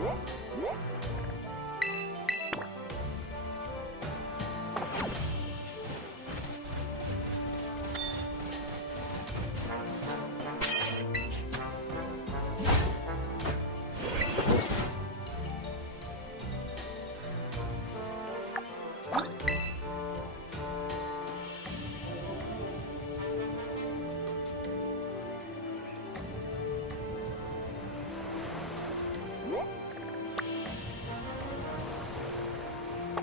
어?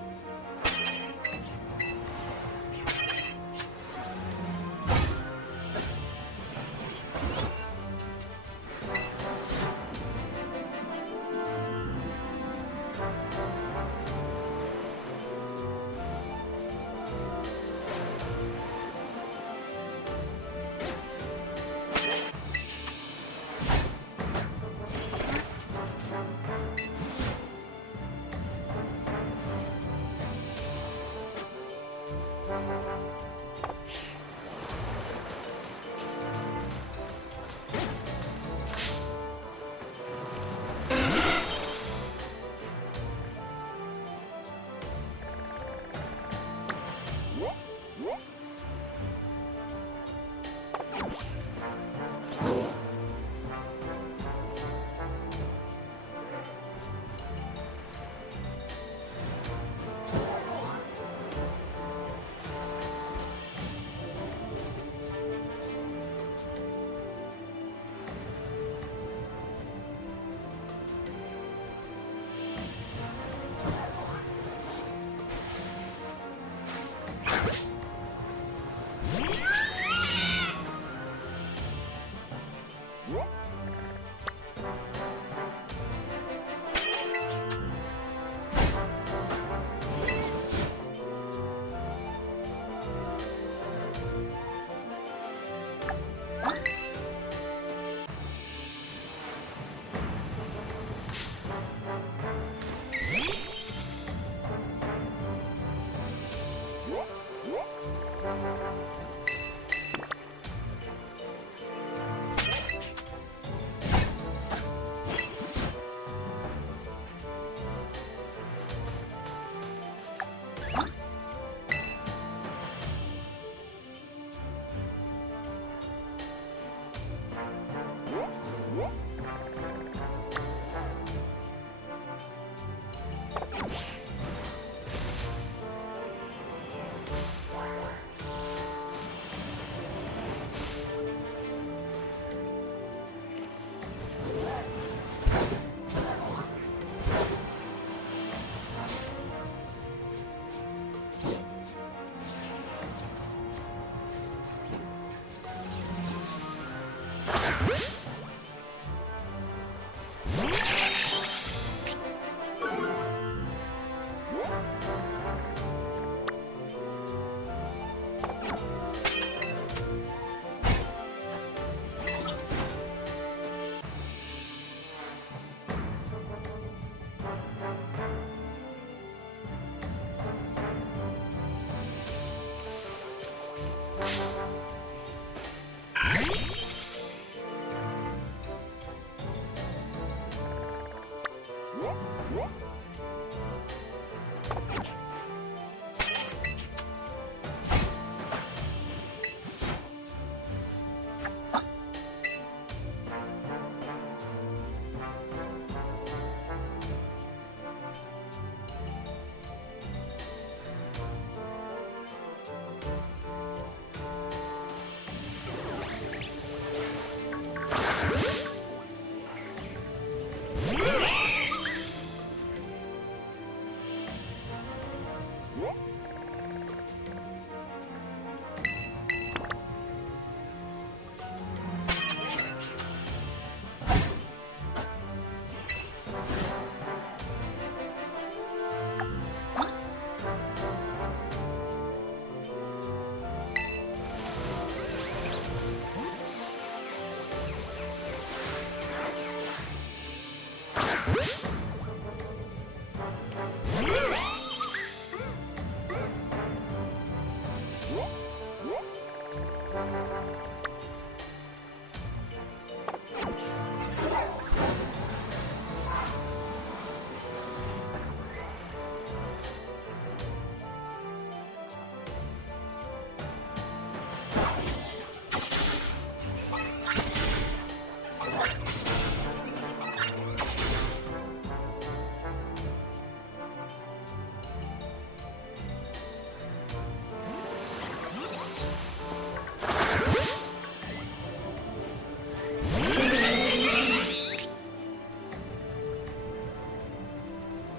А.Егорова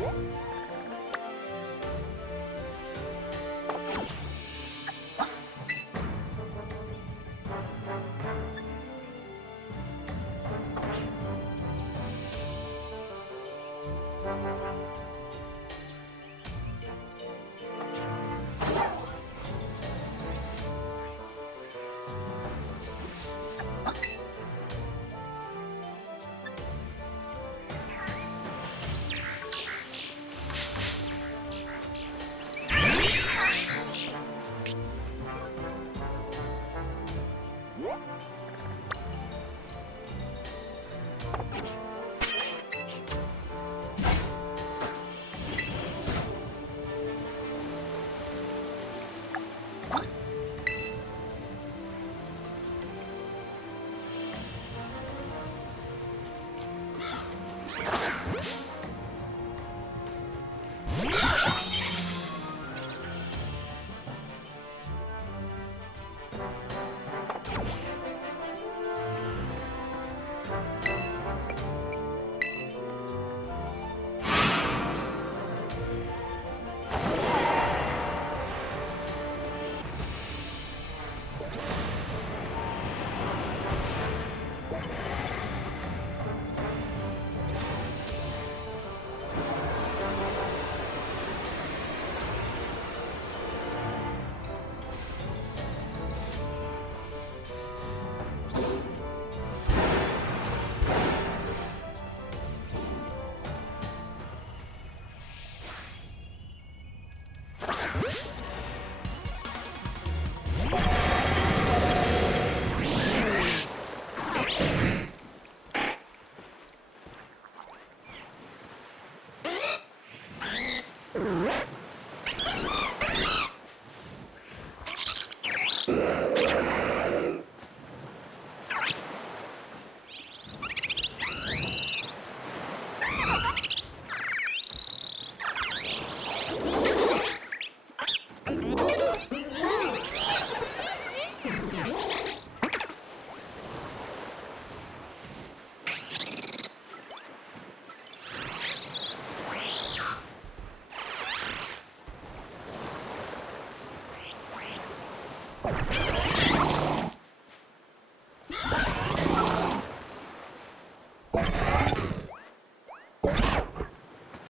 응?